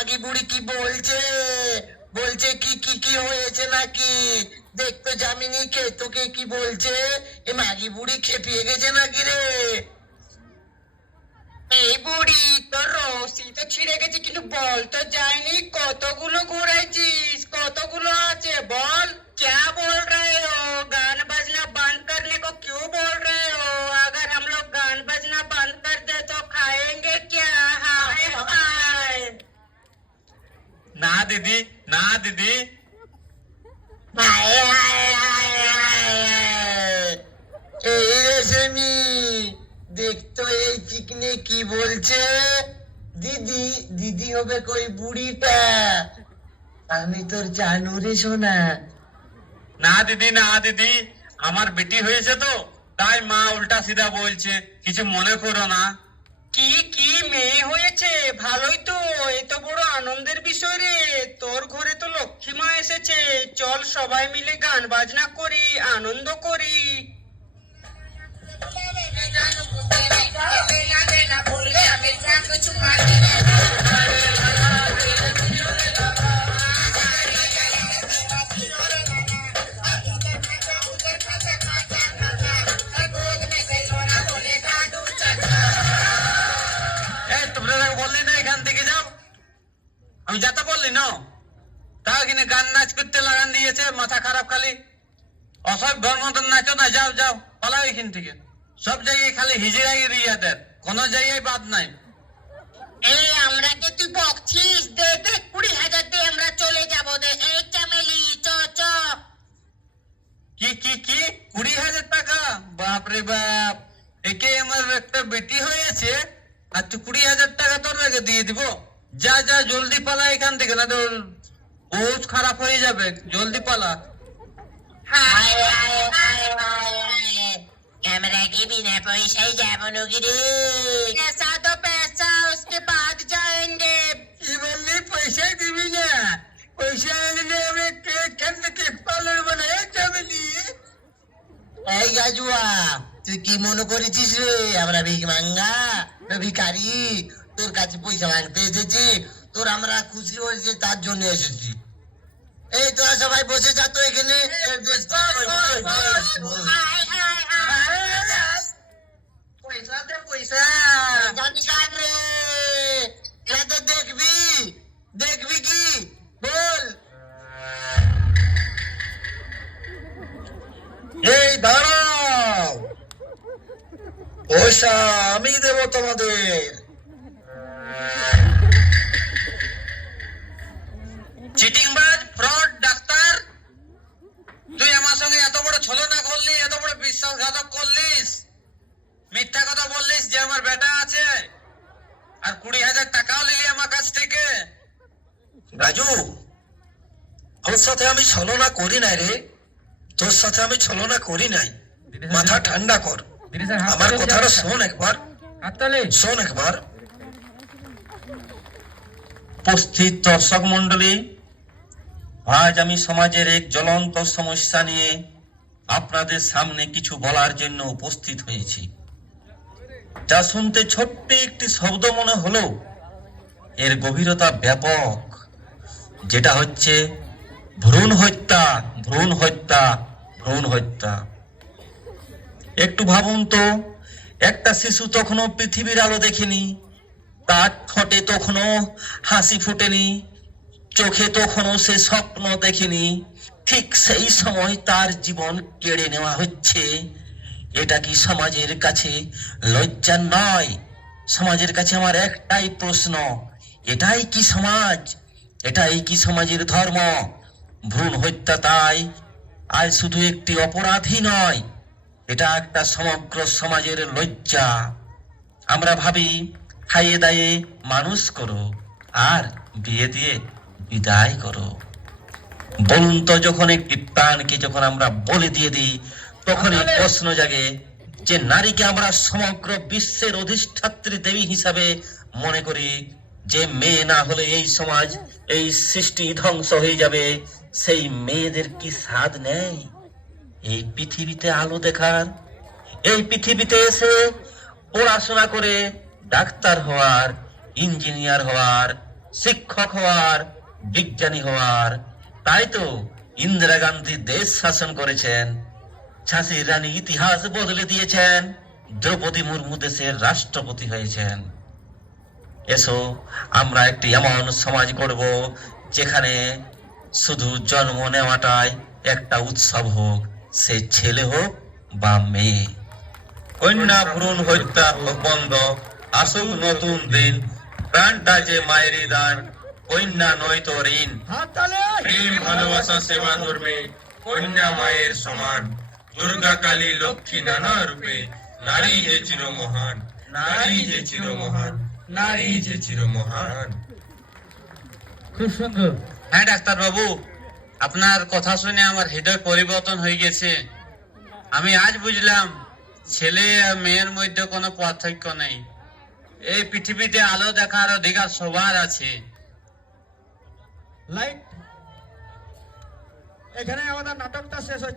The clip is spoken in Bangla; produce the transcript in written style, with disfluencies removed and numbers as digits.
মাগি বুড়ি কি বলছে? বলছে কি কি কি হয়েছে নাকি? দেখতো জামিনী কে তোকে কি বলছে? এ মাগি বুড়ি খেপিয়ে গেছে নাকি রে? এই বুড়ি, তোর রশি তো ছিঁড়ে গেছে, কিন্তু বল তো যায়নি। কতগুলো ঘুরাইছিস? কতগুলো আছে বল। क्या बोल रहे हो? गान बजना बंद करने को क्यों बोल रहे हो? अगर हम लोग गान बजना बंद कर दे तो खाएंगे क्या? हाय हाय। না দিদি, না দিদি। হায় হায় হায় হায়। এই রেশমি, দেখতো এই চিকনে কি বলছে? দিদি দিদি হবে কই বুড়িটা? আমি তোর জানু রে সোনা। না দিদি, না দিদি, আমার বেটি হয়েছে তো, তাই মা উল্টা সিধা বলছে, কিছু মনে করো না। কি কি মেয়ে হয়েছে? ভালোই তো, এ তো বড় আনন্দের বিষয় রে। তোর ঘরে তো লক্ষ্মী মা এসেছে। চল সবাই মিলে গান বাজনা করি, আনন্দ করি। এই তোমরা বললি না এখান থেকে যাও? আমি যাতে বললি না, তাও কিনে গান নাচ করতে লাগান দিয়েছে, মাথা খারাপ খালি। অসভ্যর মতন নাচো না, যাও যাও, পালাও এখান থেকে। সব জায়গায় খালি হিজিরাগিরি ইয়াদের, কোনো জায়গায় বাদ নাই। এই আমরা কে তুই বকছিস? দে দে 20,000 দে, আমরা চলে যাবো। দে এই চামেলি, চ চ। কি কি কি 20,000 টাকা? বাপরে বাপ, একে আমার একটা বেটি হয়েছে আর তুই 20,000 টাকা তোর রেখে দিয়ে দিব? যা যা, জলদি পালা এখান থেকে, না তো বহুত খারাপ হয়ে যাবে। জলদি পালা। হায় হায় হায় হায়। আমরা কি বিনা পয়সায় যাবো নাকি রে? पैसा तो पैसा, उसके बाद जाएंगे। কি বললি? পয়সাই দিবি না? পয়সা আনলে আমি এখান থেকে পালন বানাই যাবেনি। এই গাজুয়া, তুই কি মনে করেছিস রে আমরা ভিক মাঙ্গা না ভিখারি? তোর কাছে পয়সা মাংতে এসেছি, তোর আমরা খুশি হয়েছে তার জন্য এসেছি। এই তোরা সবাই বসে যা তো এখানে। हाय हाय हाय। পয়সা দে পয়সা। জানি কার রে? এটা তো দেখবি, দেখবি কি বল? এই দাঁড়াও, পয়সা আমি দেবো তোমাদের। চিটিংবাজ, ফ্রড, ডাক্তার, তুই আমার সঙ্গে এত বড় ছলনা করলি, এত বড় বিশ্বাসঘাতক করলিস, মিথ্যা কথা বললিস যে আমার বেটা আছে, আর 20,000 টাকাও নিলি আমার কাছ থেকে। রাজু, ওর সাথে আমি ছলনা করি নাই রে, তোর সাথে আমি ছলনা করি নাই। মাথা ঠান্ডা কর, আমার কথাটা শোন একবার, শোন একবার। উপস্থিত দর্শক মন্ডলী, আজ আমি সমাজের এক জ্বলন্ত সমস্যা নিয়ে আপনাদের সামনে কিছু বলার জন্য উপস্থিত হয়েছি। যা শুনতে ছোট্ট একটি শব্দ মনে হলো, এর গভীরতা ব্যাপক। যেটা হচ্ছে ভ্রূণ হত্যা, ভ্রূণ হত্যা, ভ্রূণ হত্যা। একটু ভাবুন তো, একটা শিশু তখনও পৃথিবীর আলো দেখেনি, তার ঠোঁটে তখনও হাসি ফোটেনি, চোখে তখনও সে স্বপ্ন দেখেনি, ঠিক সেই সময় তার জীবন কেড়ে নেওয়া হচ্ছে। এটা কি সমাজের কাছে লজ্জা নয়? সমাজের কাছে আমার একটাই প্রশ্ন, এটাই কি সমাজ? এটাই কি সমাজের ধর্ম? ভ্রূণ হত্যা তাই আজ শুধু একটি অপরাধী নয়, এটা একটা সমগ্র সমাজের লজ্জা। আমরা ভাবি খাইয়ে দাইয়ে মানুষ করো আর বিয়ে দিয়ে বিদায় করো। বলুন তো, যখন একটি প্রাণকে যখন আমরা বলে দিয়ে দিই, তখন এই প্রশ্ন জাগে যে নারীকে আমরা সমগ্র বিশ্বের অধিষ্ঠাত্রী দেবী হিসাবে মনে করি, যে মেয়ে না হলে এই সমাজ, এই সৃষ্টি ধ্বংস হয়ে যাবে। সেই মেয়েদের কি স্বাদ নেই এই পৃথিবীতে আলো দেখার, এই পৃথিবীতে এসে পড়াশোনা করে ডাক্তার হওয়ার, ইঞ্জিনিয়ার হওয়ার, শিক্ষক হওয়ার, বিজ্ঞানী হওয়ার। তাই তো ইন্দিরা গান্ধী দেশ শাসন করেছেন, ঝাঁসির রানী ইতিহাস বদলে দিয়েছেন, দ্রৌপদী মুর্মু দেশের রাষ্ট্রপতি হয়েছেন। এসো আমরা একটি এমন সমাজ গড়ব যেখানে শুধু জন্ম নেওয়াটাই একটা উৎসব হোক, সে ছেলে হোক বা মেয়ে। কন্যা ভ্রূণ হত্যা হোক বন্ধ, আসুক নতুন দিন, প্রাণটা যে মায়েরই দান, কন্যা নয় তো ঋণ। প্রেম ভালোবাসা সেবা ধর্মে কন্যা মায়ের সমান, দুর্গা কালী লক্ষ্মী নানা রূপে নারী যে চিরমহান, নারী যে চিরমহান, নারী যে চিরমহান। খুব সুন্দর। হ্যাঁ ডাক্তার বাবু, আপনার কথা শুনে আমার হৃদয় পরিবর্তন হয়ে গেছে। আমি আজ বুঝলাম ছেলে আর মেয়ের মধ্যে কোনো পার্থক্য নেই। এই পৃথিবীতে আলো দেখার অধিকার সবার আছে। লাইট, এখানে আমাদের নাটকটা শেষ হচ্ছে।